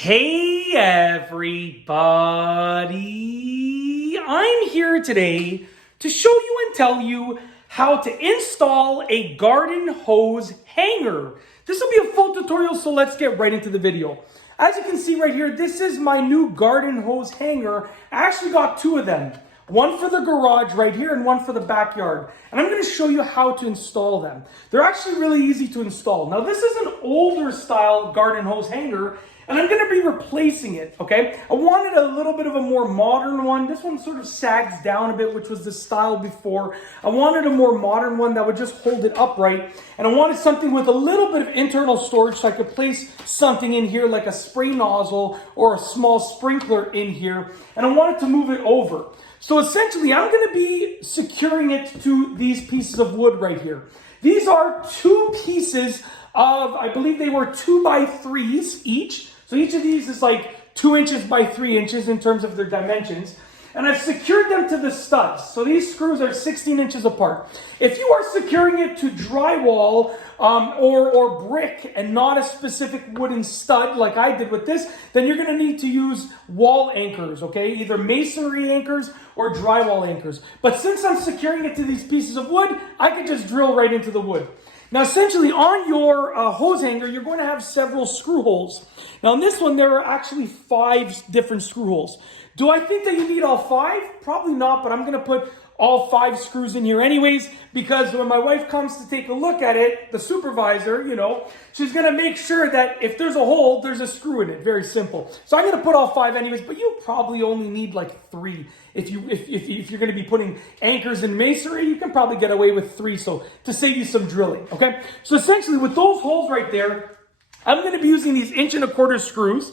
Hey everybody, I'm here today to show you and tell you how to install a garden hose hanger. This will be a full tutorial, so let's get right into the video. As you can see right here, this is my new garden hose hanger. I actually got two of them. One for the garage right here and one for the backyard. And I'm going to show you how to install them. They're actually really easy to install. Now this is an older style garden hose hanger, and I'm going to be replacing it, okay? I wanted a little bit of a more modern one. This one sort of sags down a bit, which was the style before. I wanted a more modern one that would just hold it upright. And I wanted something with a little bit of internal storage so I could place something in here like a spray nozzle or a small sprinkler in here. And I wanted to move it over. So essentially, I'm going to be securing it to these pieces of wood right here. These are two pieces of, I believe they were 2x3s each. So each of these is like 2 inches by 3 inches in terms of their dimensions. And I've secured them to the studs. So these screws are 16 inches apart. If you are securing it to drywall or brick and not a specific wooden stud like I did with this, then you're going to need to use wall anchors, okay? Either masonry anchors or drywall anchors. But since I'm securing it to these pieces of wood, I could just drill right into the wood. Now, essentially, on your hose hanger, you're going to have several screw holes. Now, in this one, there are actually 5 different screw holes. Do I think that you need all 5? Probably not, but I'm going to put all 5 screws in here anyways, because when my wife comes to take a look at it, the supervisor, she's going to make sure that if there's a hole, there's a screw in it. Very simple. So I'm going to put all 5 anyways, but you probably only need like 3. If you're going to be putting anchors in masonry, you can probably get away with 3, so to save you some drilling, okay? So essentially, with those holes right there, I'm going to be using these 1 1/4" screws.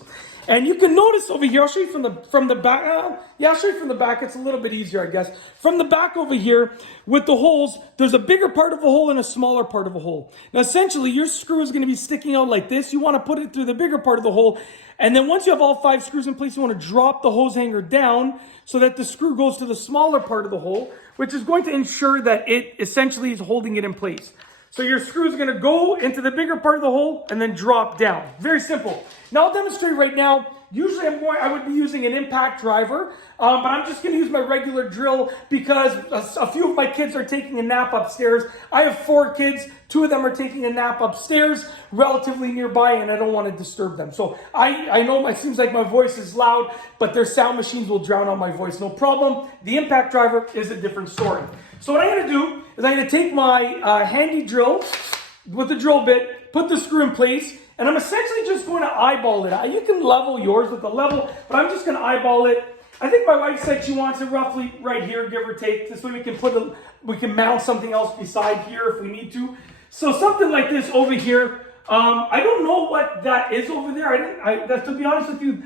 And you can notice over here, I'll show you from the back. I'll show you from the back. It's a little bit easier, I guess. From the back over here, with the holes, there's a bigger part of a hole and a smaller part of a hole. Now, essentially, your screw is going to be sticking out like this. You want to put it through the bigger part of the hole. And then once you have all 5 screws in place, you want to drop the hose hanger down so that the screw goes to the smaller part of the hole, which is going to ensure that it essentially is holding it in place. So your screw is going to go into the bigger part of the hole and then drop down. Very simple. Now I'll demonstrate right now. Usually I would be using an impact driver, but I'm just going to use my regular drill because a few of my kids are taking a nap upstairs. I have 4 kids. 2 of them are taking a nap upstairs, relatively nearby, and I don't want to disturb them. So I know it seems like my voice is loud, but their sound machines will drown out my voice. No problem. The impact driver is a different story. So what I'm going to do is I'm going to take my handy drill with the drill bit, put the screw in place, and I'm essentially just going to eyeball it. You can level yours with the level, but I'm just going to eyeball it. I think my wife said she wants it roughly right here, give or take. This way we can mount something else beside here if we need to. So something like this over here. I don't know what that is over there. To be honest with you,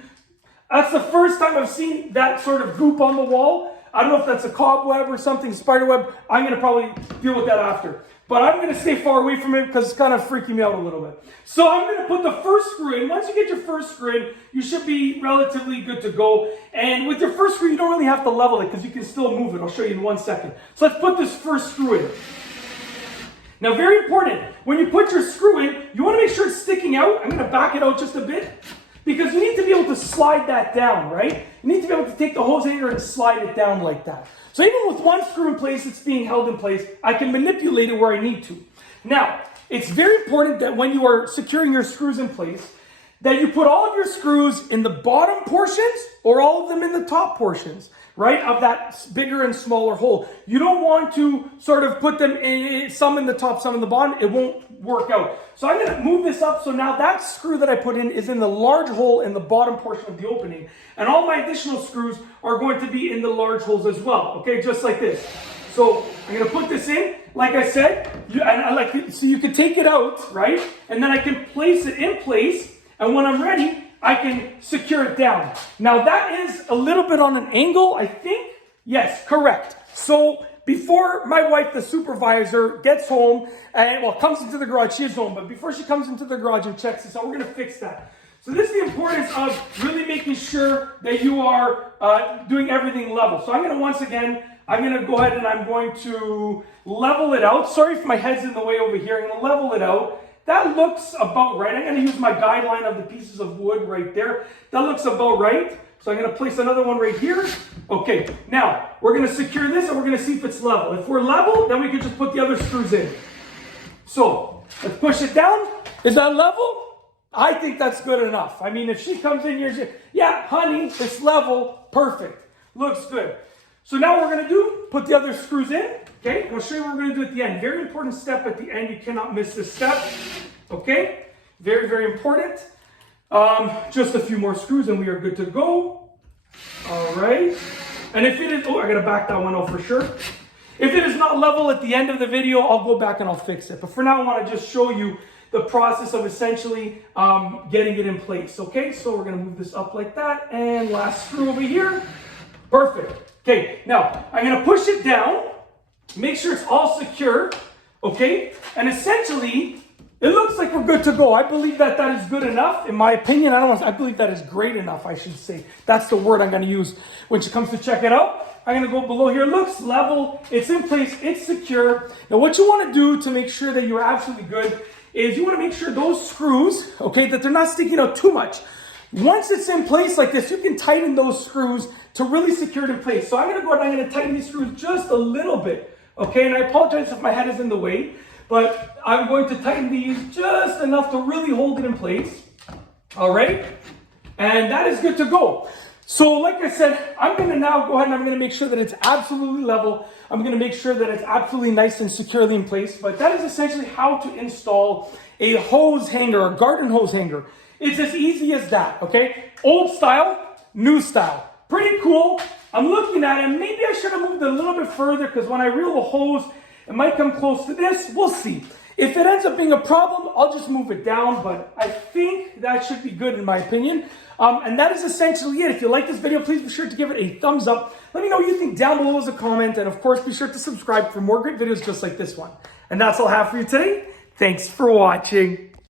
that's the first time I've seen that sort of goop on the wall. I don't know if that's a cobweb or something, spider web. I'm going to probably deal with that after. But I'm going to stay far away from it because it's kind of freaking me out a little bit. So I'm going to put the first screw in. Once you get your first screw in, you should be relatively good to go. And with your first screw, you don't really have to level it because you can still move it. I'll show you in 1 second. So let's put this first screw in. Now, very important, when you put your screw in, you want to make sure it's sticking out. I'm going to back it out just a bit because you need to be able to slide that down, right? You need to be able to take the hose hanger and slide it down like that. So even with 1 screw in place, it's being held in place. I can manipulate it where I need to. Now, it's very important that when you are securing your screws in place, that you put all of your screws in the bottom portions or all of them in the top portions, right, of that bigger and smaller hole. You don't want to sort of put them in, some in the top, some in the bottom. It won't work out. So I'm going to move this up. So now that screw that I put in is in the large hole in the bottom portion of the opening. And all my additional screws are going to be in the large holes as well. Okay, just like this. So I'm going to put this in. Like I said, so you can take it out, right? And then I can place it in place. And when I'm ready, I can secure it down. Now that is a little bit on an angle, I think. Yes, correct. So before my wife, the supervisor, gets home, comes into the garage, she is home, but before she comes into the garage and checks this out, we're going to fix that. So this is the importance of really making sure that you are doing everything level. So I'm going to, once again, I'm going to go ahead and I'm going to level it out. Sorry if my head's in the way over here. I'm going to level it out. that looks about right. I'm going to use my guideline of the pieces of wood right there. That looks about right. So I'm going to place another one right here. Okay, now we're going to secure this and we're going to see if it's level. If we're level, then we can just put the other screws in. So let's push it down. Is that level? I think that's good enough. I mean, if she comes in here, yeah, honey, it's level, perfect. Looks good. So now what we're going to do, put the other screws in. Okay, I'll show you what we're going to do at the end. Very important step at the end. You cannot miss this step. Okay, very, very important. Just a few more screws and we are good to go. All right. And if it is, oh, I got to back that one out for sure. If it is not level at the end of the video, I'll go back and I'll fix it. But for now, I want to just show you the process of essentially getting it in place. Okay, so we're going to move this up like that. And last screw over here. Perfect. Okay, now I'm going to push it down. Make sure it's all secure. Okay, and essentially, it looks like we're good to go. I believe that that is good enough. In my opinion, I believe that is great enough, I should say. That's the word I'm going to use when she comes to check it out. I'm going to go below here. It looks level. It's in place. It's secure. Now, what you want to do to make sure that you're absolutely good is you want to make sure those screws, okay, that they're not sticking out too much. Once it's in place like this, you can tighten those screws to really secure it in place. So I'm going to go ahead and I'm going to tighten these screws just a little bit, okay? And I apologize if my head is in the way. But I'm going to tighten these just enough to really hold it in place. All right? And that is good to go. So like I said, I'm going to now go ahead and I'm going to make sure that it's absolutely level. I'm going to make sure that it's absolutely nice and securely in place. But that is essentially how to install a hose hanger, a garden hose hanger. It's as easy as that, okay? Old style, new style. Pretty cool. I'm looking at it. Maybe I should have moved it a little bit further because when I reel the hose, it might come close to this. We'll see. If it ends up being a problem, I'll just move it down. But I think that should be good in my opinion. And that is essentially it. If you like this video, please be sure to give it a thumbs up. Let me know what you think down below as a comment. And of course, be sure to subscribe for more great videos just like this one. And that's all I have for you today. Thanks for watching.